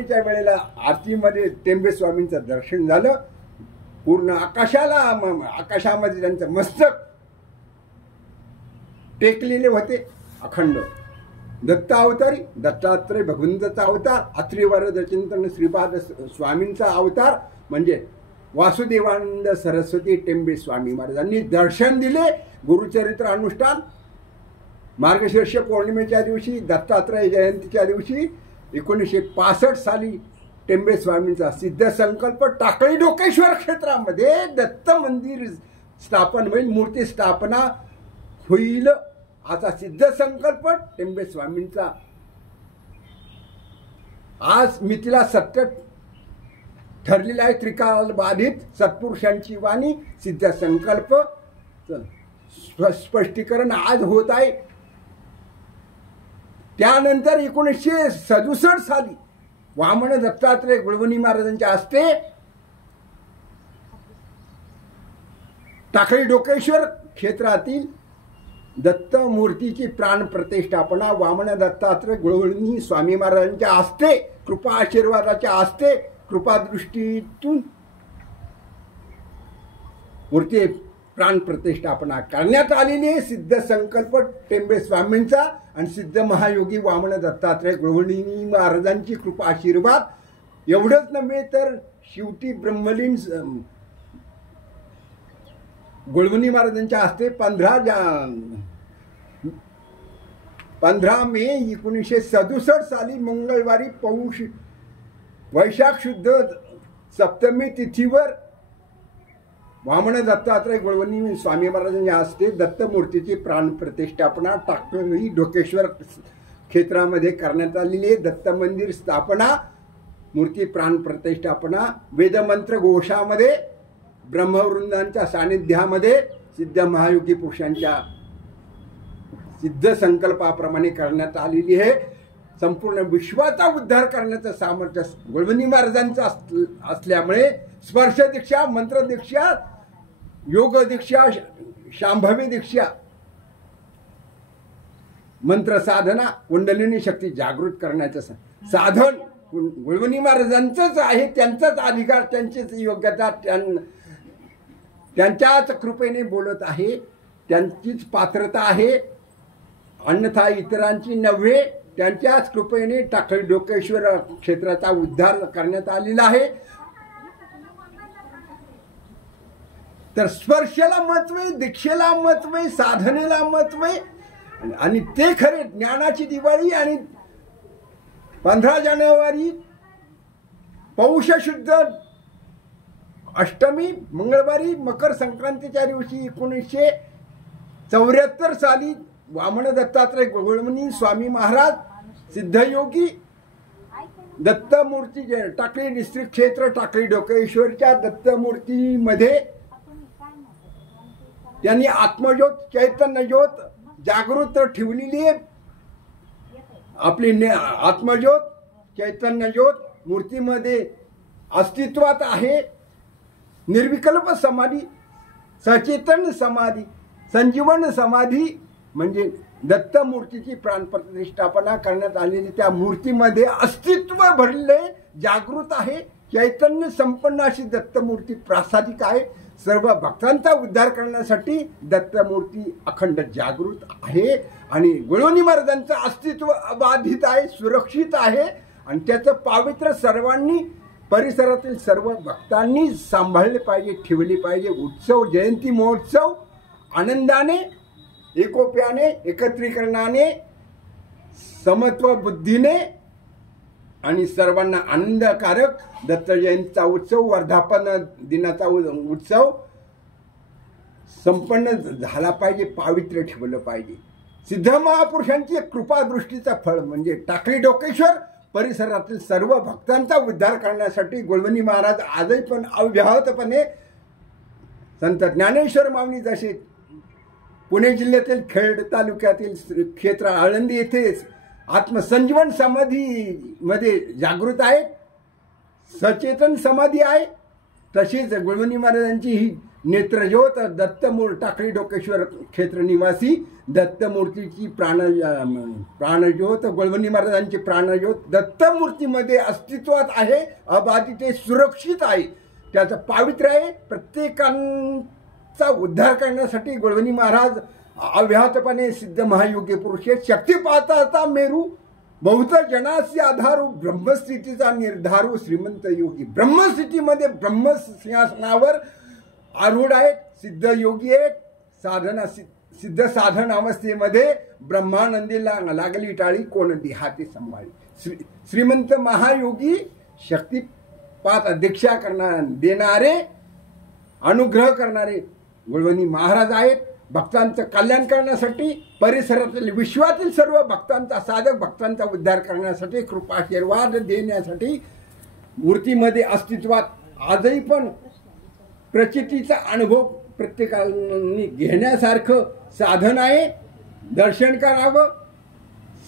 च्या वेळेला आरतीमध्ये टेंबे स्वामींचं दर्शन झालं. पूर्ण आकाशामध्ये त्यांचं मस्तक टेकलेले होते. अखंड दत्त अवतारी, दत्तात्रय भगवंताचा अवतार, अत्रिवरद चिंतन श्रीपाद स्वामींचा अवतार म्हणजे वासुदेवानंद सरस्वती टेंबे स्वामी महाराजांनी दर्शन दिले. गुरुचरित्र अनुष्ठान मार्गशीर्ष पौर्णिमेच्या दिवशी, दत्तात्रय जयंतीच्या दिवशी 1965 साली टेंबे स्वामींचा सिद्ध संकल्प टाकळी डोकेश्वर क्षेत्रामध्ये दत्त मंदिर स्थापन होईल, मूर्ती स्थापना होईल असा सिद्ध संकल्प टेंबे स्वामींचा आज मितीला सत्य ठरलेला आहे. त्रिकाल बाधित सत्पुरुषांची वाणी सिद्ध संकल्प स्पष्टीकरण आज होत आहे. त्यानंतर 1967 साली वामन दत्तात्रय गुळवणी महाराजांच्या हस्ते टाकळी डोकेश्वर क्षेत्रातील दत्त मूर्तीची प्राण प्रतिष्ठापना वामन दत्तात्रय गुळवणी स्वामी महाराजांच्या हस्ते कृपा आशीर्वादाच्या हस्ते कृपादृष्टीतून मूर्ती प्राण प्रतिष्ठापना करण्यात आलेली आहे. सिद्ध संकल्प टेंबे स्वामींचा आणि सिद्ध महायोगी वामन दत्तात्रय गुळवणी महाराजांची कृपा आशीर्वाद. एवढंच नव्हे तर शेवटी ब्रह्मलीन गुळवणी महाराजांच्या हस्ते 15 मे 1967 साली मंगळवारी पौष वैशाख शुद्ध सप्तमी तिथीवर वामन दत्तात्रय गुळवणी स्वामी महाराजांच्या हस्ते दत्तमूर्तीची प्राण प्रतिष्ठापना टाकळी डोकेश्वर क्षेत्रामध्ये करण्यात आलेली आहे. दत्त मंदिर स्थापना, मूर्ती प्राण प्रतिष्ठापना, वेदमंत्र घोषामध्ये ब्रह्मवृंदांच्या सानिध्यामध्ये सिद्ध महायोगी पुरुषांच्या सिद्ध संकल्पाप्रमाणे करण्यात आलेली आहे. संपूर्ण विश्वाचा उद्धार करण्याचं सामर्थ्य गुळवणी महाराजांचं असल्यामुळे स्पर्श दीक्षा, मंत्र दीक्षा, योग दीक्षा, शांभवी दीक्षा, मंत्र साधना, कुंडलिनी शक्ती जागृत करण्याचं साधन गुळवणी महाराजांचंच आहे. त्यांचाच अधिकार, त्यांचीच योग्यता, त्यांच्याच कृपेने बोलत आहे, त्यांचीच पात्रता आहे. अन्यथा इतरांची नव्हे, त्यांच्याच कृपेने टाकळी डोकेश्वर क्षेत्राचा उद्धार करण्यात आलेला आहे. तर स्पर्शेला महत्व आहे, दीक्षेला महत्व आहे, साधनेला महत्व आहे आणि ते खरे ज्ञानाची दिवाळी. आणि 15 जानेवारी पौष शुद्ध अष्टमी मंगळवारी मकर संक्रांतीच्या दिवशी 1974 साली वामन दत्तात्रय गुळवणी स्वामी महाराज सिद्धयोगी दत्तमूर्ती टाकळी डिस्ट्रिक्ट क्षेत्र टाकळी डोकेश्वरच्या दत्तमूर्तीमध्ये त्यांनी आत्मज्योत, चैतन्य ज्योत जागृत ठेवलेली आहे. आपली आत्मज्योत, चैतन्य ज्योत मूर्तीमध्ये अस्तित्वात आहे. निर्विकल्प समाधी, सचेतन समाधी, संजीवन समाधी म्हणजे दत्तमूर्तीची प्राणप्रतिष्ठापना करण्यात आलेली त्या मूर्तीमध्ये अस्तित्व भरले, जागृत आहे. चैतन्य संपन्न अशी दत्तमूर्ती प्रासादिक आहे. सर्व भक्तांचा उद्धार करण्यासाठी दत्तमूर्ती अखंड जागृत आहे आणि गुळवणी महाराजांचं अस्तित्व अबाधित आहे, सुरक्षित आहे आणि त्याचं पावित्र्य सर्वांनी, परिसरातील सर्व भक्तांनी सांभाळले पाहिजे, ठेवले पाहिजे. उत्सव, जयंती महोत्सव आनंदाने, एकोप्याने, एकत्रीकरणाने, समत्व बुद्धीने आणि सर्वांना आनंदकारक दत्त जयंतीचा उत्सव, वर्धापन दिनाचा उत्सव संपन्न झाला पाहिजे, पावित्र्य ठेवलं पाहिजे. सिद्ध महापुरुषांची कृपादृष्टीचं फळ म्हणजे टाकळी डोकेश्वर परिसरातील सर्व भक्तांचा उद्धार करण्यासाठी गुळवणी महाराज आजही पण अव्याहतपणे संत ज्ञानेश्वर माऊली जसे पुणे जिल्ह्यातील खेड तालुक्यातील क्षेत्र आळंदी येथे आत्मसंजीवन समाधीमध्ये जागृत आहे, सचेतन समाधी आहे, तशीच गुळवणी महाराजांची ही नेत्रज्योत दत्तमूळ टाकळी डोकेश्वर क्षेत्र निवासी दत्तमूर्तीची प्राणज्योत गोळवणी महाराजांची प्राणज्योत दत्तमूर्तीमध्ये अस्तित्वात आहे, अबाधित आहे, सुरक्षित आहे, त्याचं पावित्र्य आहे. प्रत्येकांचा उद्धार करण्यासाठी गोळवणी महाराज अव्याहतपणे सिद्ध महायोगी पुरुष शक्तिपाताचा मेरू बहुत जनासी आधारू ब्रह्मस्थितीचा निर्धारू श्रीमंत योगी. ब्रह्मस्थितीमध्ये ब्रह्मसिंहासनावर आरूढ आहेत, सिद्ध योगी आहेत. साधना सिद्ध साधन अवस्थेमध्ये ब्रह्मानंदी लागली टाळी कोण देहाती सांभाळी. श्रीमंत महायोगी शक्तिपात दीक्षा देणारे अनुग्रह करणारे गोळवणी महाराज आहेत. भक्तांचं कल्याण करण्यासाठी परिसरातील विश्वातील सर्व भक्तांचा साधक भक्तांचा उद्धार करण्यासाठी कृपाशीर्वाद देण्यासाठी मूर्तीमध्ये अस्तित्वात आजही पण प्रचितीचा अनुभव प्रत्येकाने घेण्यासारखं साधन आहे. दर्शन करावं,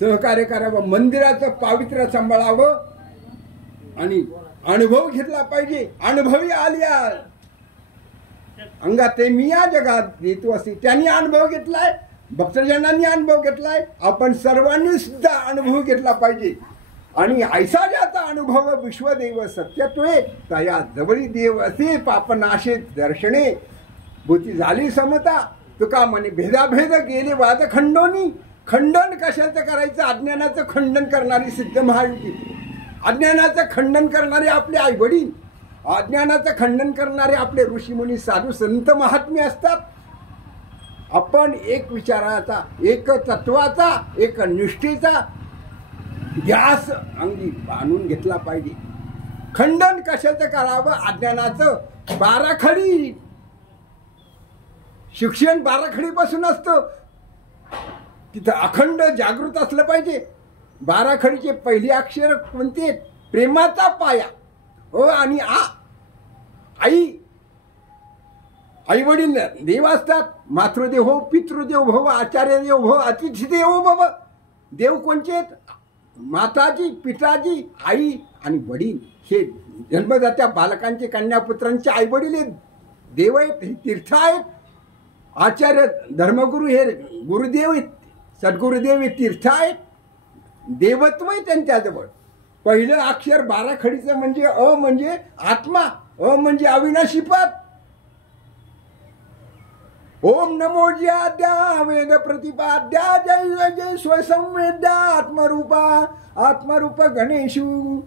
सहकार्य करावं, मंदिराचं पावित्र्य सांभाळावं आणि अनुभव घेतला पाहिजे. अनुभवी आलिया अंगात ते मी या जगात येतो असे त्यांनी अनुभव घेतलाय, भक्तजनांनी अनुभव घेतलाय. आपण सर्वांनी सुद्धा अनुभव घेतला पाहिजे. आणि ऐसा ज्याचा अनुभव विश्वदेव सत्यत्वे तया जवळी देव असे पापनाशे दर्शने भूती झाली समता. तुका म्हणे भेदाभेद गेले वाद खंडोनी. खंडन कशाचं करायचं? अज्ञानाचं खंडन करणारी सिद्ध महायुती, अज्ञानाचं खंडन करणारे आपले आई वडील, अज्ञानाचं खंडन करणारे आपले ऋषीमुनी साधू संत महात्मे असतात. आपण एक विचाराचा, एक तत्वाचा, एक निष्ठेचा ध्यास अंगी बांधून घेतला पाहिजे. खंडन कशाचं करावं? अज्ञानाचं. बाराखडी शिक्षण बाराखडीपासून असतं. तिथं अखंड जागृत असलं पाहिजे. बाराखडीचे पहिली अक्षर कोणते? प्रेमाचा पाया. आणि आई, आई वडील देव असतात. मातृदेव हो, पितृदेव भव, आचार्य देव भव, अतिथी देव भव. देव कोणचे आहेत? माताजी, पिताजी, आई आणि वडील. हे जन्मदात्या बालकांचे, कन्यापुत्रांचे आई वडील आहेत, देव आहेत, हे तीर्थ आहेत. आचार्य धर्मगुरू हे गुरुदेव आहेत, सद्गुरुदेव हे तीर्थ आहेत, देवत्व आहे त्यांच्याजवळ. पहिलं अक्षर बाराखडीचं म्हणजे अ म्हणजे आत्मा, अ म्हणजे अविनाशी पात. ओम नमो ज्याद्या वेद प्रतिपाद्या जय जय स्वसंवेद्या आत्मरूपा आत्मरूप गणेशू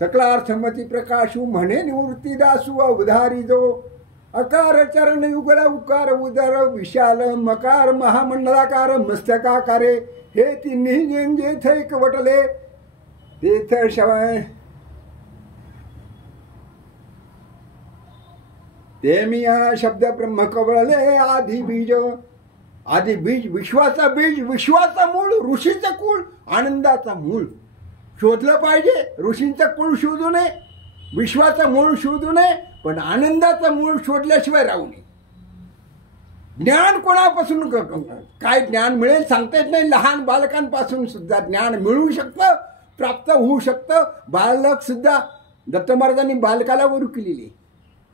सकलार्थमती प्रकाशू म्हणे निवृत्तीदासू अवधारी जो. अकार चरण युगल उकार उदर विशाल मकार महामंडलाकार मस्तकाकारे. हे तिन्ही जेथ एकवटले तेथ शवय ते मी शब्द ब्रह्म कवळले. आधी बीज, आधी बीज विश्वाचा बीज, विश्वाचा मूळ, ऋषीचं कुळ, आनंदाचा मूळ शोधलं पाहिजे. ऋषींचं कुळ शोधू नये, विश्वाचं मूळ शोधू नये, पण आनंदाचं मूळ शोधल्याशिवाय राहू नये. ज्ञान कोणापासून काय ज्ञान मिळेल सांगता येत नाही. लहान बालकांपासून सुद्धा ज्ञान मिळू शकतं, प्राप्त होऊ शकतं. बालक सुद्धा दत्त महाराजांनी बालकाला गुरु केलेले,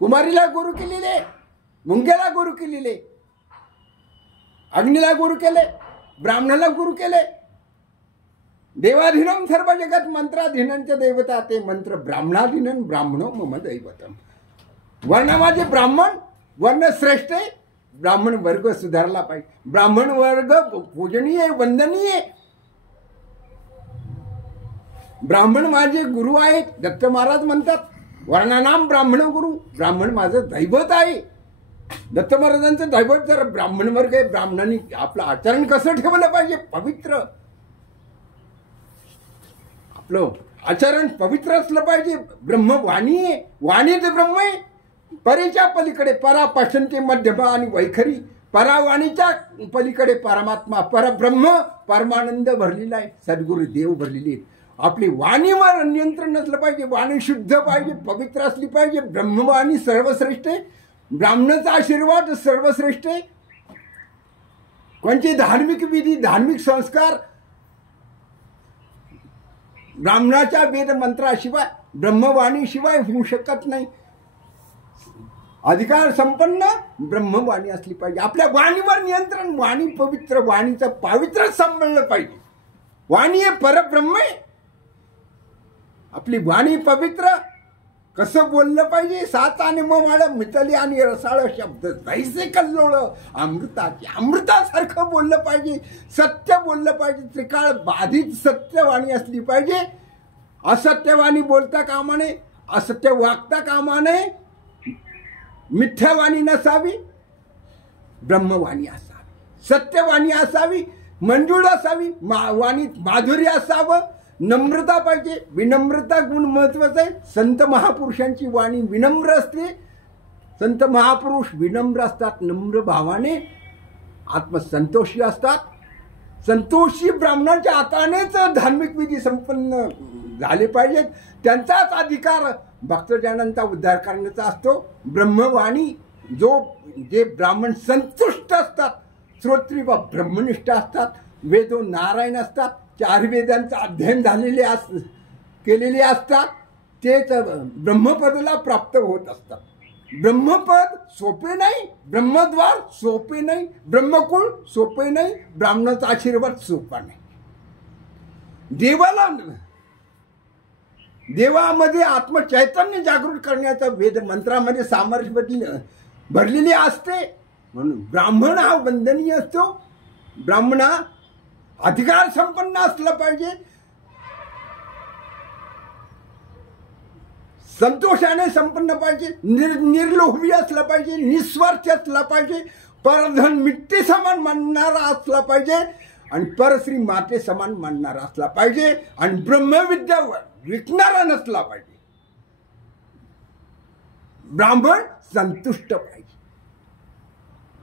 कुमारीला गुरु केलेले, मुंग्याला गुरु केलेले, अग्नीला गुरु केले, ब्राह्मणाला गुरु केले. देवाधीनम सर्व जगत मंत्राधीनंच देवता ते मंत्र ब्राह्मणाधीनन ब्राह्मणो मम दैवतम. वर्णामध्ये ब्राह्मण वर्ण श्रेष्ठ आहे. ब्राह्मण वर्ग सुधारला पाहिजे. ब्राह्मण वर्ग पूजनीय, वंदनीय. ब्राह्मण माझे गुरु आहेत. दत्त महाराज म्हणतात वर्णानाम ब्राह्मण गुरु. ब्राह्मण माझं दैवत आहे. दत्त महाराजांचं दैवत जर ब्राह्मण वर्ग आहे. ब्राह्मणांनी आपलं आचरण कसं ठेवलं पाहिजे? पवित्र. आपलं आचरण पवित्र असलं पाहिजे. ब्रह्मवाणी आहे, वाणीच ब्रह्म आहे. परेच्या पलीकडे परा पाषाणते मध्यमा आणि वैखरी. परावाणीच्या पलीकडे परमात्मा, परब्रह्म, परमानंद भरलेला आहे. सद्गुरु देव भरलेले आहेत. आपली वाणीवर नियंत्रण नसलं पाहिजे. वाणी शुद्ध पाहिजे, पवित्र असली पाहिजे. ब्रह्मवाणी सर्वश्रेष्ठ आहे. ब्राह्मणाचा आशीर्वाद सर्वश्रेष्ठ आहे. कोणते धार्मिक विधी, धार्मिक संस्कार ब्राह्मणाच्या वेद मंत्राशिवाय, ब्रह्मवाणीशिवाय होऊ शकत नाही. अधिकार संपन्न ब्रह्मवाणी असली पाहिजे. आपल्या वाणीवर नियंत्रण, वाणी पवित्र, वाणीचं पावित्र्य सांभाळलं पाहिजे. वाणी हे परब्रह्म आहे. आपली वाणी पवित्र. कसं बोललं पाहिजे? सात आणि मवाळ मितली आणि रसाळ शब्द जैसे कल्लोळ अमृताचे, अमृतासारखं बोललं पाहिजे. सत्य बोललं पाहिजे. त्रिकाळ बाधित सत्यवाणी असली पाहिजे. असत्यवाणी बोलता कामा नये, असत्य वागता कामा नये. मिथ्यावाणी नसावी, ब्रह्मवाणी असावी, सत्यवाणी असावी, मंजूळ असावी, वाणीत माधुर्य असावं, नम्रता पाहिजे. विनम्रता गुण महत्वाचा आहे. संत महापुरुषांची वाणी विनम्र असते. संत महापुरुष विनम्र असतात, नम्र भावाने आत्मसंतोषी असतात. संतोषी ब्राह्मणाच्या हातानेच धार्मिक विधी संपन्न झाले पाहिजेत. त्यांचाच अधिकार भक्तजनांचा उद्धार करण्याचा असतो. ब्रह्मवाणी जे ब्राह्मण संतुष्ट असतात, श्रोत्री व ब्रह्मनिष्ठ असतात, वेदो नारायण असतात, चार वेदांचं अध्ययन केलेले असतात, तेच ब्रह्मपदाला प्राप्त होत असतात. ब्रह्मपद सोपे नाही, ब्रह्मद्वार सोपे नाही, ब्रह्मकुळ सोपे नाही, ब्राह्मणाचा आशीर्वाद सोपा नाही. देवामध्ये आत्मचैतन्य जागृत करण्याचा वेद मंत्रामध्ये सामर्थ्य भरलेली असते. म्हणून ब्राह्मण हा वंदनीय असतो. ब्राह्मण हा अधिकार संपन्न असला पाहिजे, संतोषाने संपन्न पाहिजे, निर्लोभी असला पाहिजे, निस्वार्थी असला पाहिजे, परधन मिट्टी समान मानणारा असला पाहिजे आणि परश्री माते समान मानणारा असला पाहिजे आणि ब्रह्मविद्या विकणारा नसला पाहिजे. ब्राह्मण संतुष्ट पाहिजे,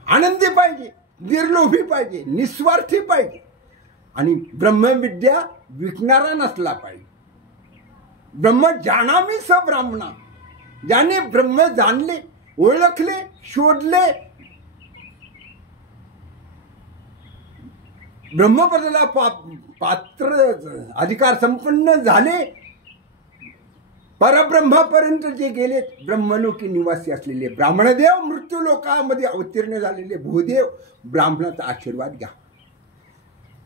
आनंदी पाहिजे, निर्लोभी पाहिजे, निस्वार्थी पाहिजे आणि ब्रह्मविद्या विकणारा नसला पाहिजे. ब्रह्म जाणामी स ब्राह्मणा, ज्याने ब्रह्म जाणले, ओळखले, शोधले, ब्रह्मपदाला पात्र अधिकार संपन्न झाले, परब्रह्मापर्यंत जे गेले, ब्रह्मलोकी निवासी असलेले ब्राह्मणदेव, मृत्यू लोकामध्ये अवतीर्ण झालेले भूदेव, ब्राह्मणाचा आशीर्वाद घ्या.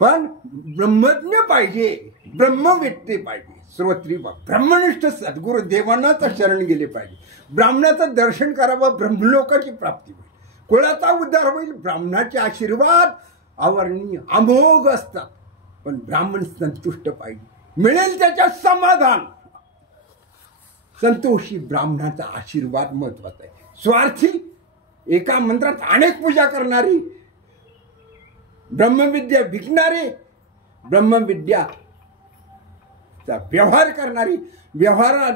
पण ब्रह्मज्ञ पाहिजे, ब्रह्मवेत्ते पाहिजे, श्रोत्री ब्रह्मनिष्ठ सद्गुरु देवांनाच शरण गेले पाहिजे. ब्राह्मणाचं दर्शन करावं, ब्रह्मलोकाची प्राप्ती होईल, कुळाचा उद्धार होईल. ब्राह्मणाचे आशीर्वाद अवर्णनीय अमोघ असतात. पण ब्राह्मण संतुष्ट पाहिजे, मिळेल त्याच्यात समाधान. संतोषी ब्राह्मणाचा आशीर्वाद महत्वाचा आहे. स्वार्थी, एका मंत्रात अनेक पूजा करणारी, ब्रह्मविद्या विकणारे, ब्रह्मविद्याचा व्यवहार करणारी, व्यवहार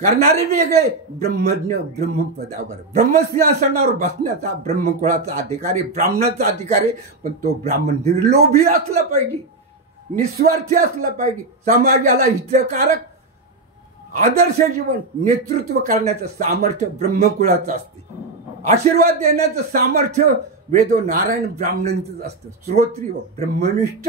करणारे वेगळे, ब्रह्मज्ञ ब्रह्मपदावर ब्रह्मसिंहासनावर बसण्याचा ब्रह्मकुळाचा अधिकारी, ब्राह्मणाचा अधिकारी. पण तो ब्राह्मण निर्लोभी असला पाहिजे, निस्वार्थी असला पाहिजे, समाजाला हितकारक आदर्श जीवन नेतृत्व करण्याचं सामर्थ्य ब्रह्मकुळाचं असते. आशीर्वाद देण्याचं सामर्थ्य वेदो नारायण ब्राह्मणांचंच असतं. श्रोत्री व ब्रह्मनिष्ठ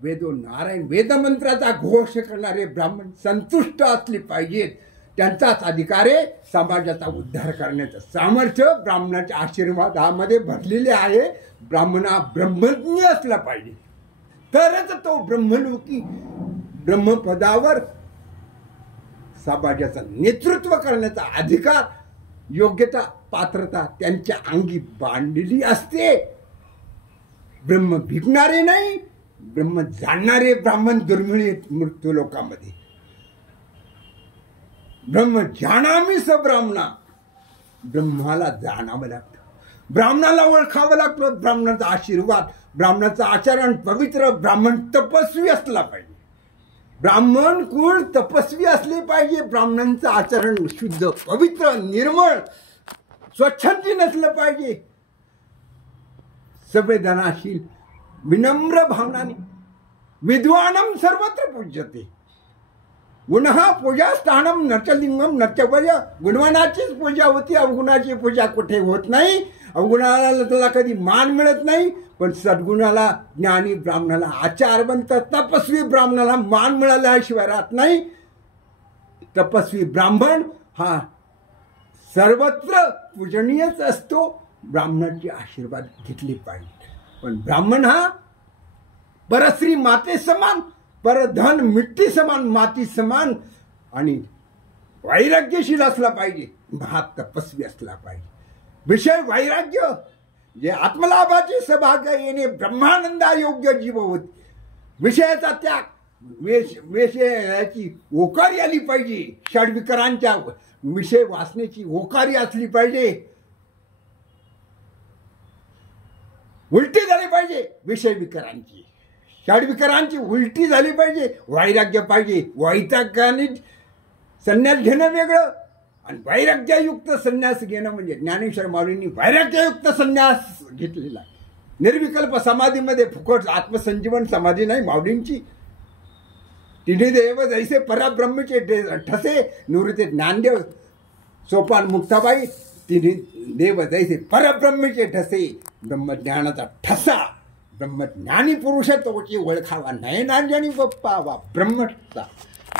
वेदो नारायण वेदमंत्राचा घोष करणारे ब्राह्मण संतुष्ट असले पाहिजेत. त्यांचाच अधिकार आहे समाजाचा उद्धार करण्याचं सामर्थ्य ब्राह्मणाच्या आशीर्वादामध्ये भरलेले आहे. ब्राह्मणा ब्रह्मज्ञ असला पाहिजे, तरच तो ब्रह्मलोकी ब्रह्मपदावर समाजाचं नेतृत्व करण्याचा अधिकार, योग्यता, पात्रता त्यांच्या अंगी बांधलेली असते. ब्रह्म भिकणारे नाही, ब्रह्म जाणणारे ब्राह्मण दुर्मिळ आहेत मृत्यू लोकांमध्ये. ब्रह्म जाणामी स ब्राह्मणा, ब्रह्माला जाणावं लागतं, ब्राह्मणाला ओळखावं लागतं. ब्राह्मणाचा आशीर्वाद, ब्राह्मणाचं आचरण पवित्र, ब्राह्मण तपस्वी असला पाहिजे. ब्राह्मण कुळ तपस्वी असले पाहिजे. ब्राह्मणांचं आचरण शुद्ध, पवित्र, निर्मळ, स्वच्छंदी नसलं पाहिजे. संवेदनाशील, विनम्र भावनाने, विद्वानम सर्वत्र पूज्यते. गुणहा पूजा स्थानम नचलिंगम नचवय. गुणवानाचीच पूजा होती, अवगुणाची पूजा कुठे होत नाही. अवगुणाला त्याला कधी मान मिळत नाही. पण सद्गुणाला, ज्ञानी ब्राह्मणाला आचारवंत तपस्वी ब्राह्मणाला मान मिळाल्याशिवाय राहत नाही. तपस्वी ब्राह्मण हा सर्वत्र पूजनीयच असतो. ब्राह्मणाचे आशीर्वाद घेतले पाहिजे. पण ब्राह्मण हा परश्री माते समान, परधन मिट्टी समान, माती समान आणि वैराग्यशील असला पाहिजे. महातपस्वी असला पाहिजे. विषय वैराग्य जे आत्मलाभाचे सभाग्य येणे ब्रह्मानंदा योग्य जीव होते. विषयाचा त्याग, विषयाची ओकारी आली पाहिजे. षड्विकारांच्या विषय वासनेची ओकारी असली पाहिजे. उलटी झाली पाहिजे विषय विकारांची, षड्विकारांची उलटी झाली पाहिजे. वैराग्य पाहिजे. वैतागाने संन्यास घेणं वेगळं आणि वैराग्ययुक्त संन्यास घेणं म्हणजे ज्ञानेश्वर माऊलींनी वैराग्ययुक्त संन्यास घेतलेला आहे. निर्विकल्प समाधीमध्ये फुकट आत्मसंजीवन समाधी नाही माऊलींची. तिन्ही देव जैसे परब्रह्मचे ठसे निवृत्ती ज्ञानदेव सोपान मुक्ताबाई. तिन्ही देव जैसे परब्रह्मचे ठसे. ब्रह्मज्ञानाचा ठसा ब्रह्मज्ञानी पुरुष तोची ओळखावा. नयनांजनी पावा ब्रह्मचा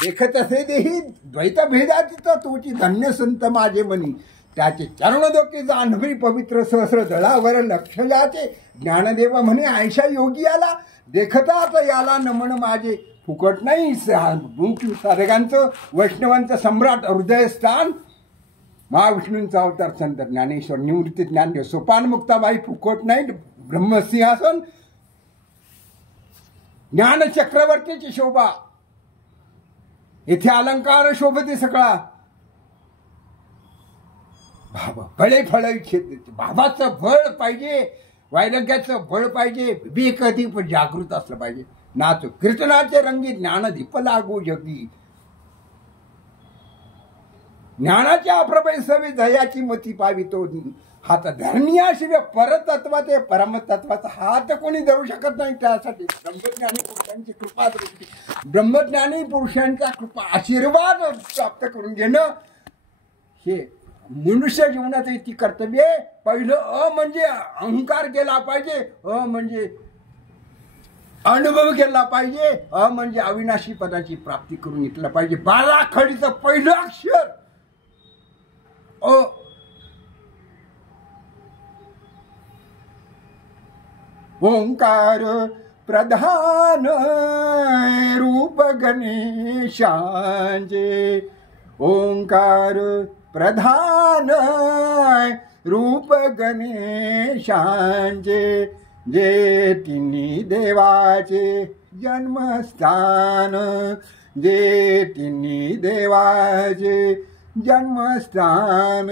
देखत असे देही द्वैत भेदातीत तोची धन्य संत माझे मनी. त्याचे चरणदोके जान्हवी पवित्र सहस्र दळावर लक्ष जाते. ज्ञानदेव म्हणे आयशा योगी आला देखताच याला नमन माझे. फुकट नाही साधकांचं वैष्णवांचं सम्राट हृदयस्थान महाविष्णूंचा अवतार संत ज्ञानेश्वर निवृत्ती ज्ञानदेव सोपान मुक्ताबाई. फुकट नाही. ब्रह्मसिंहासन ज्ञान चक्रवर्तीची शोभा. येथे अलंकार शोभते सगळा. बाबा बळे फळ बाबाचं बळ पाहिजे. वैराग्याचं बळ पाहिजे. विवेक अधिक जागृत असलं पाहिजे. नाच कीर्तनाचे रंगी ज्ञानदीप लागू जगी. ज्ञानाच्या प्रभेसवी दयाची मती पावी तो हात धरण्याशिवाय परतत्वाचे परमतत्वाचा हात कोणी धरू शकत नाही. त्यासाठी ब्रह्मज्ञानी पुरुषांची कृपा दृष्टी, ब्रह्मज्ञानी पुरुषांचा कृपा आशीर्वाद प्राप्त करून घेणं हे मनुष्य जीवनाचं ती कर्तव्य आहे. पहिलं म्हणजे अहंकार केला पाहिजे. म्हणजे अनुभव केला पाहिजे. म्हणजे अविनाशी पदाची प्राप्ती करून घेतलं पाहिजे. बाराखडीचं पहिलं अक्षर ओंकार प्रधान रूप गणेशांचे. ओंकार प्रधान रूप गणेशांचे. जे तिन्ही देवाचे जन्मस्थान. जे तिन्ही देवाचे जन्मस्थान.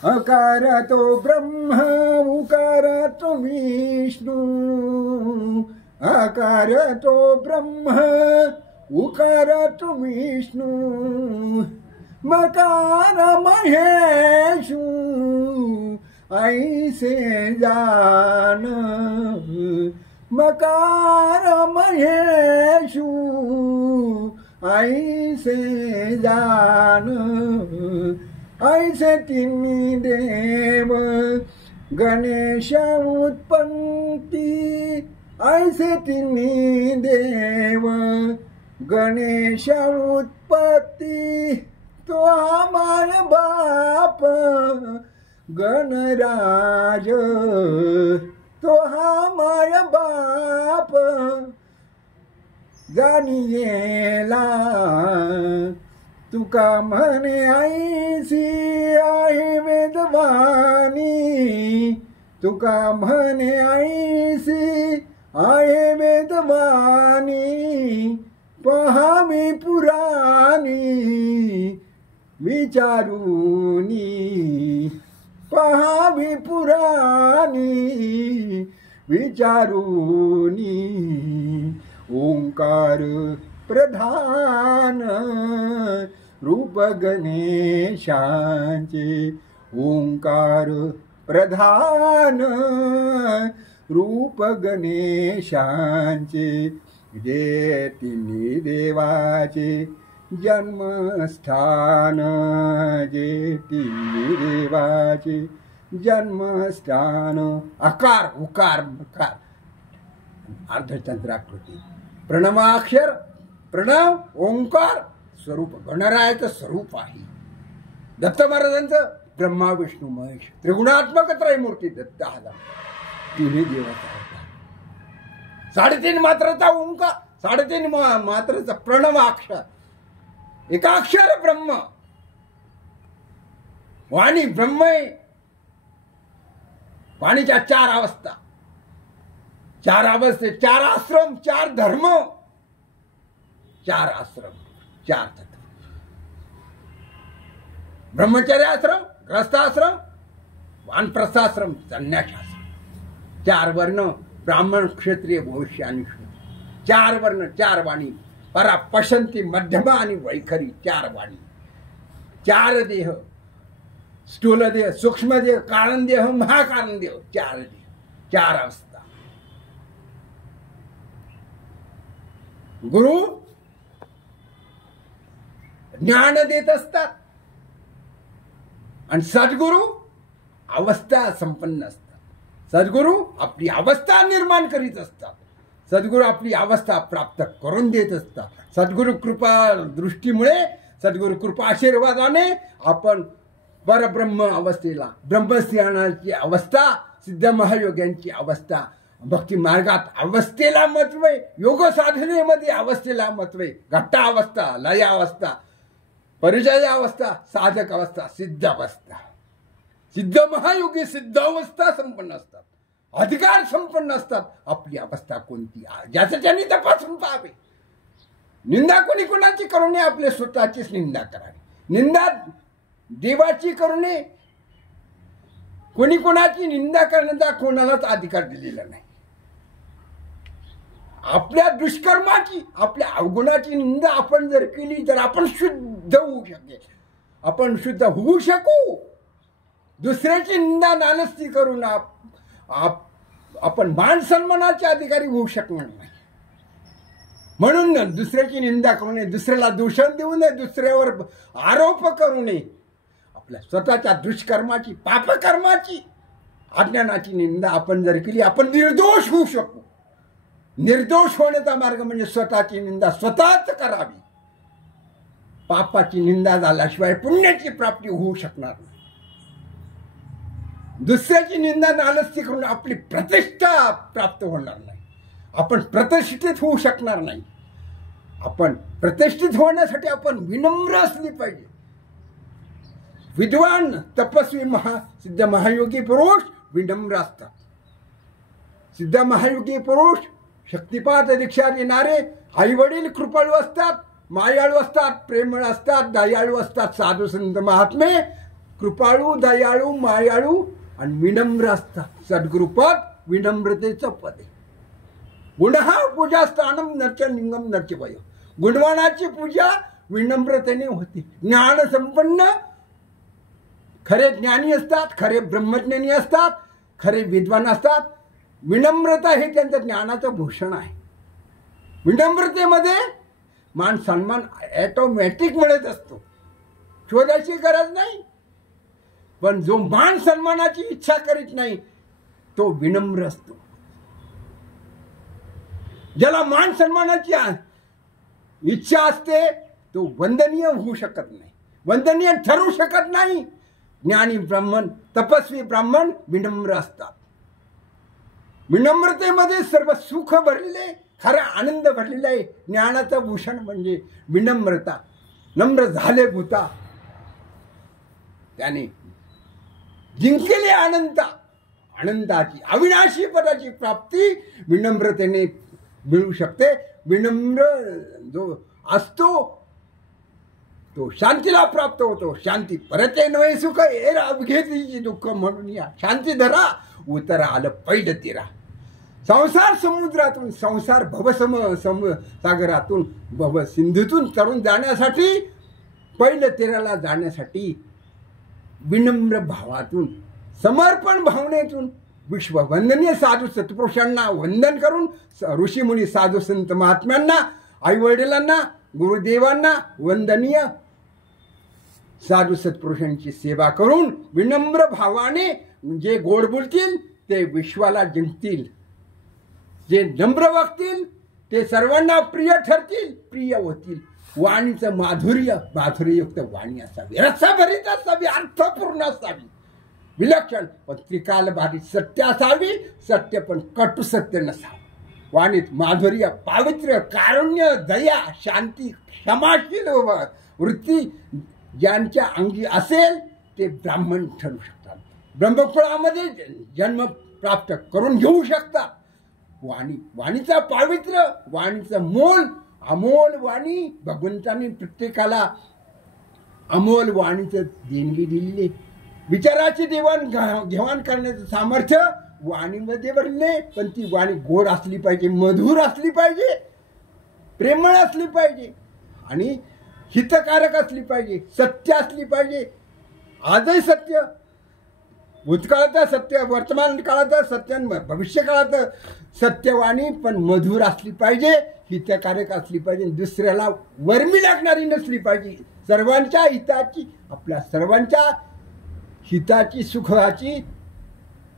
अकार तो ब्रह्म उकार तो विष्णू. अकार तो ब्रह्म उकार तो विष्णू. मकार महेशू ऐसे जान. मकार महेशू ऐसे जान. ऐसे तिन्ही देव गणेश उत्पत्ती. ऐसे तिन्ही देव गणेश उत्पत्ती. तो आमार बाप गणराज. तो आमार बाप जानियेला. तुका म्हणे ऐसी आहे वेदवाणी. तुका म्हणे ऐसी आहे वेदवाणी. पहावी पुराणी विचारूनी. पहावी पुराणी विचारूनी. ओंकार प्रधान रूप गणेशांचे. ओंकार प्रधान रूप गणेशांचे. जे तिन्ही देवाचे जन्मस्थान. जे तिन्ही देवाचे जन्मस्थान. आकार उकार मकार अर्धचंद्राकृती. प्रणवाक्षर प्रणव ओंकार स्वरूप गणरायाचं स्वरूप आहे. दत्त महाराजांचं ब्रह्मा विष्णू महेश त्रिगुणात्मक त्रयमूर्ती दत्त आला, तिन्ही देवाचा होता. 3.5 मात्राचा ओंकार, 3.5 मात्राचा प्रणव अक्षर, एकाक्षर ब्रह्म. वाणी ब्रह्म आहे. वाणीच्या 4 अवस्था, 4 अवस्थे, 4 आश्रम, 4 धर्म, 4 आश्रम, 4 तत्व. ब्रह्मचर्य आश्रम, ग्रस्ताश्रम, वानप्रस्थाश्रम, संन्यासाश्रम. 4 वर्ण, ब्राह्मण, क्षत्रिय, वैश्य आणि शूद्र. 4 वर्ण, 4 वाणी, परा, पशंती, मध्यमा आणि वैखरी. 4 वाणी, 4 देह, स्थूल देह, सूक्ष्म देह, कारण देह, महाकारण देह. 4 देह, 4 अवस्था. गुरु ज्ञान देत असतात आणि सद्गुरु अवस्था संपन्न असतात. सद्गुरु आपली अवस्था निर्माण करीत असतात. सद्गुरु आपली अवस्था प्राप्त करून देत असतात. सद्गुरु कृपा दृष्टीमुळे, सद्गुरु कृपा आशीर्वादाने आपण परब्रह्म अवस्थेला, ब्रह्मज्ञानाची अवस्था, सिद्ध महायोग्यांची अवस्था, भक्ती मार्गात अवस्थेला महत्व आहे, योग साधनेमध्ये अवस्थेला महत्व आहे. घट्टा अवस्था, लय अवस्था, परिचय अवस्था, साधक अवस्था, सिद्ध अवस्था. सिद्ध महायोगी सिद्ध अवस्था संपन्न असतात, अधिकार संपन्न असतात. आपली अवस्था कोणती, ज्याचं त्यांनी तपासून पाहावे. निंदा कोणी कोणाची करू नये, आपले स्वतःचीच निंदा करावी. निंदा देवाची करू नये. कोणी कोणाची निंदा करण्याचा कोणालाच अधिकार दिलेला नाही. आपल्या दुष्कर्माची, आपल्या अवगुणाची निंदा आपण जर केली तर आपण शुद्ध होऊ शकेल, आपण शुद्ध होऊ शकू. दुसऱ्याची निंदा नालस्ती करून आपण मान सन्मानाचे अधिकारी होऊ शकणार नाही. म्हणून दुसऱ्याची निंदा करू नये, दुसऱ्याला दूषण देऊ नये, दुसऱ्यावर आरोप करू नये. आपल्या स्वतःच्या दुष्कर्माची, पापकर्माची, अज्ञानाची निंदा आपण जर केली, आपण निर्दोष होऊ शकू. निर्दोष होण्याचा मार्ग म्हणजे स्वतःची निंदा स्वतःच करावी. पापाची निंदा झाल्याशिवाय पुण्याची प्राप्ती होऊ शकणार नाही. दुसऱ्याची निंदा नालस्ती करून आपली प्रतिष्ठा प्राप्त होणार नाही. आपण प्रतिष्ठित होऊ शकणार नाही. आपण प्रतिष्ठित होण्यासाठी आपण विनम्र असली पाहिजे. विद्वान, तपस्वी, सिद्ध महायोगी पुरुष विनम्र असतात. सिद्ध महायोगी पुरुष शक्तिपात दीक्षा देणारे, आई वडील कृपाळू असतात, मायाळू असतात, प्रेमळ असतात, दयाळू असतात. साधू संत महात्मे कृपाळू, दयाळू, मायाळू आणि विनम्र असतात. सद्गुरुपद विनम्रतेचं पद आहे. गुणः पूजा स्थानम नर्च लिंगम नर्च वय. गुणवानाची पूजा विनम्रतेने होते. ज्ञान संपन्न खरे ज्ञानी असतात, खरे ब्रह्मज्ञानी असतात, खरे विद्वान असतात. विनम्रता हे त्यांचं ज्ञानाचं भूषण आहे. विनम्रतेमध्ये मान सन्मान ऑटोमॅटिक मिळत असतो, शोधायची गरज नाही. पण जो मान सन्मानाची इच्छा करीत नाही तो विनम्र असतो. ज्याला मान सन्मानाची इच्छा असते तो वंदनीय होऊ शकत नाही, वंदनीय ठरू शकत नाही. ज्ञानी ब्राह्मण, तपस्वी ब्राह्मण विनम्र असतात. विनम्रतेमध्ये सर्व सुख भरलेले, खरा आनंद भरलेला आहे. ज्ञानाचं भूषण म्हणजे विनम्रता. नम्र झाले भूता, त्याने जिंकले आनंदाची अविनाशी पदाची प्राप्ती विनम्रतेने मिळू शकते. विनम्र जो असतो तो शांतीला प्राप्त होतो. शांती परते नव्हे सुख, एरा अवघेतीची दुःख म्हणून या शांती धरा, उतरा आलं पहिलं तिरा. संसार समुद्रातून, संसार सागरातून, भव सिंधूतून तरुण जाण्यासाठी, पहिलं तिराला जाण्यासाठी विनम्र भावातून, समर्पण भावनेतून विश्ववंदनीय साधू सत्पुरुषांना वंदन करून, ऋषीमुनी साधू संत महात्म्यांना, आई वडिलांना, गुरुदेवांना वंदनीय साधू सत्पुरुषांची सेवा करून विनम्र भावाने जे गोड बोलतील ते विश्वाला जिंकतील. जे नम्र वागतील ते सर्वांना प्रिय ठरतील, प्रिय होतील. वाणीचं माधुर्ययुक्त वाणी असावी, रसभरीत असावी, अर्थपूर्ण असावी, विलक्षण, पण त्रिकालबाधित सत्य असावी, सत्य पण कटू सत्य नसावं. वाणीत माधुर्य, पावित्र्य, कारुण्य, दया, शांती, क्षमाशील वृत्ती ज्यांच्या अंगी असेल ते ब्राह्मण ठरू शकतात, ब्रह्मकुळामध्ये जन्म प्राप्त करून घेऊ शकतात. वाणीचा पावित्र्य, वाणीचं मोल, अमोल वाणी भगवंतांनी प्रत्येकाला अमोल वाणीचं देणगी दिलेली. विचाराची देवाण करण्याचं सामर्थ्य वाणीमध्ये भरले, पण ती वाणी गोड असली पाहिजे, मधुर असली पाहिजे, प्रेमळ असली पाहिजे आणि हितकारक असली पाहिजे, सत्य असली पाहिजे. आजही सत्य, भूतकाळात सत्य, वर्तमान काळात सत्य, भविष्य काळात सत्यवाणी पण मधुर असली पाहिजे, हितकारक असली पाहिजे, दुसऱ्याला वर्मी लागणारी नसली पाहिजे. सर्वांच्या हिताची, आपल्या सर्वांच्या हिताची, सुखाची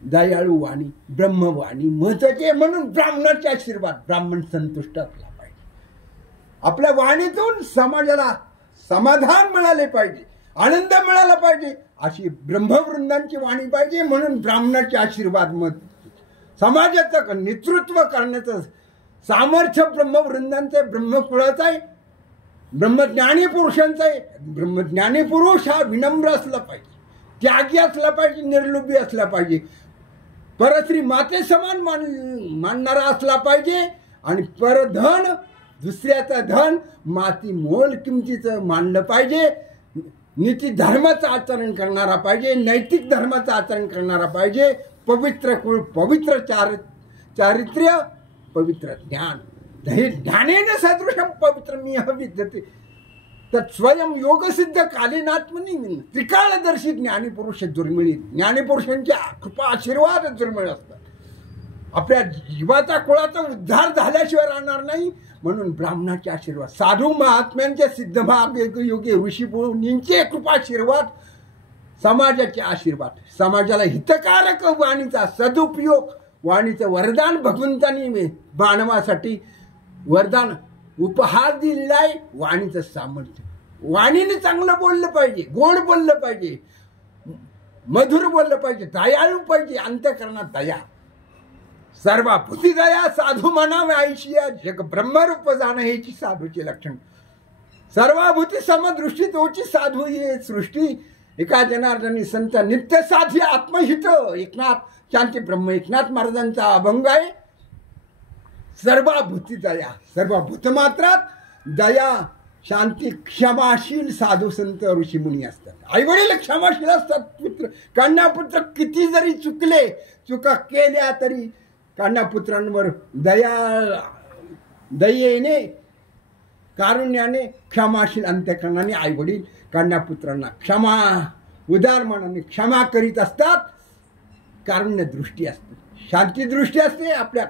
दयाळू वाणी, ब्रह्मवाणी महत्वाची. म्हणून ब्राह्मणाचे आशीर्वाद, ब्राह्मण संतुष्ट असला पाहिजे. आपल्या वाणीतून समाजाला समाधान मिळाले पाहिजे, आनंद मिळाला पाहिजे, अशी ब्रह्मवृंदांची वाणी पाहिजे. म्हणून ब्राह्मणाचे आशीर्वाद समाजाचं नेतृत्व करण्याचं सामर्थ्य ब्रह्मवृंदांचं, ब्रह्मकुळाचं आहे, ब्रह्मज्ञानी पुरुषांचं आहे. ब्रह्मज्ञानी पुरुष हा विनम्र असला पाहिजे, त्यागी असला पाहिजे, निर्लोभी असला पाहिजे, परस्त्री माते समान मानणारा असला पाहिजे आणि परधन, दुसऱ्याचं धन माती मोल किमतीचं मानलं पाहिजे. नीती धर्माचं आचरण करणारा पाहिजे, नैतिक धर्माचं आचरण करणारा पाहिजे. पवित्र कुळ, पवित्र चारित्र्य, पवित्र ज्ञान. ज्ञानेन सदृशम पवित्रमिह विद्यते तत् स्वयं योगसिद्ध कालीनात्मनी. त्रिकालदर्शी ज्ञानीपुरुष दुर्मिळी, ज्ञानीपुरुषांच्या कृपा आशीर्वाद दुर्मिळ असतात. आपल्या जीवाचा कुळाचा उद्धार झाल्याशिवाय राहणार नाही. म्हणून ब्राह्मणाचे आशीर्वाद, साधू महात्म्यांचे, सिद्धमहायोगी ऋषीमुनींचे कृपाशीर्वाद, समाजाचे आशीर्वाद, समाजाला हितकारक वाणीचा सदुपयोग, वाणीचं वरदान भगवंतांनी मानवासाठी वरदान उपहार दिलेला आहे. वाणीचं सामर्थ्य, वाणीने चांगलं बोललं पाहिजे, गोड बोललं पाहिजे, मधुर बोललं पाहिजे, दयाळू पाहिजे, अंतःकरणात दया, सर्वभूती दया, साधू म्हणावे आयुष्य, जग ब्रह्मरूप जाणं हेची साधूचे लक्षण. सर्वभूती समदृष्टी तोची साधू ही सृष्टी. एका जनार्दनी संत नित्य साधी आत्महित. एकनाथ शांती ब्रह्म एकनाथ महाराजांचा अभंग आहे. सर्वभूती दया, सर्वभूत मात्रात दया, शांती, क्षमाशील साधू संत ऋषीमुनी असतात. आईवडील क्षमाशील असतात. पुत्र कन्यापुत्र किती जरी चुका केल्या तरी कन्यापुत्रांवर दयेने, कारुण्याने, क्षमाशील अंतःकरणाने आईवडील कन्यापुत्रांना उदार मनाने क्षमा करीत असतात. कारुण्य दृष्टी असते, शांती दृष्टी असते. आपल्या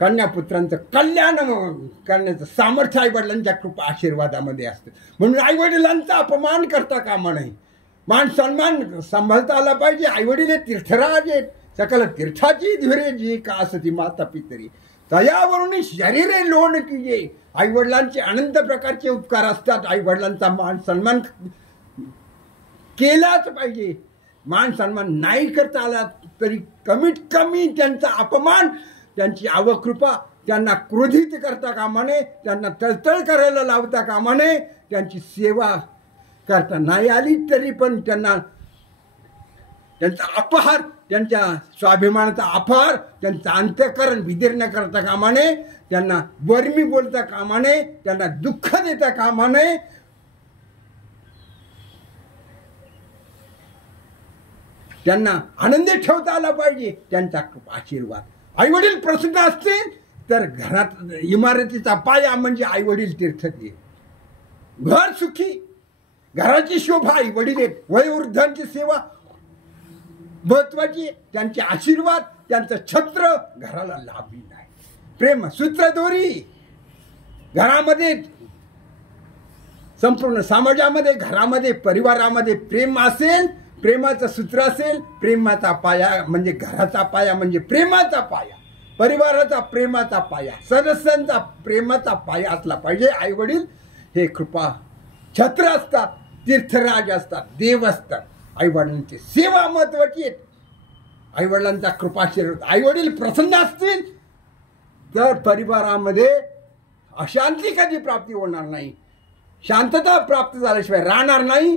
कन्यापुत्रांचं कल्याण करण्याचं सामर्थ्य आईवडिलांच्या कृपा आशीर्वादामध्ये असतं. म्हणून आईवडिलांचा अपमान करता कामा नये. मान सन्मान सांभाळता आला पाहिजे. आईवडील हे तीर्थराज आहेत. सकल तीर्थाची ध्वरे जी का असती माता पितरी, तयावरून शरीरे लोण कीजे. आईवडिलांचे अनंत प्रकारचे उपकार असतात. आईवडिलांचा मान सन्मान केलाच पाहिजे. मान सन्मान नाही करता आला तरी कमीत कमी त्यांचा अपमान, त्यांची अवकृपा, त्यांना क्रोधित करता कामा नये, त्यांना तळतळ करायला लावता कामा नये. त्यांची सेवा करता नाही आली तरी पण त्यांचा अपहार, त्यांच्या स्वाभिमानाचा अपहार, त्यांचं अंतःकरण विदीर्ण करता कामा नये. त्यांना वर्मी बोलता कामा नये, त्यांना दुःख देता कामा नये. त्यांना आनंदी ठेवता आला पाहिजे. त्यांचा खूप आशीर्वाद. आईवडील प्रसन्न असतील तर घरात इमारतीचा पाया म्हणजे आईवडील तीर्थते. घर सुखी, घराची शोभा आईवडील आहेत. वयोवृद्धांची सेवा महत्वाची. त्यांचे आशीर्वाद, त्यांचं छत्र घराला लाभली नाही. प्रेम सूत्रधोरी घरामध्ये, संपूर्ण समाजामध्ये, घरामध्ये, परिवारामध्ये प्रेम असेल, प्रेमाचं सूत्र असेल. प्रेमाचा पाया म्हणजे घराचा पाया म्हणजे प्रेमाचा पाया, परिवाराचा प्रेमाचा पाया, सदस्यांचा प्रेमाचा पाया असला पाहिजे. आईवडील हे कृपा छत्र असतात, तीर्थराज असतात, देव असतात. आईवडिलांची सेवा महत्वाची आहे. आईवडिलांचा कृपाशीर्वाद, आईवडील प्रसन्न असतील तर परिवारामध्ये अशांती कधी प्राप्ती होणार नाही, शांतता प्राप्त झाल्याशिवाय राहणार नाही.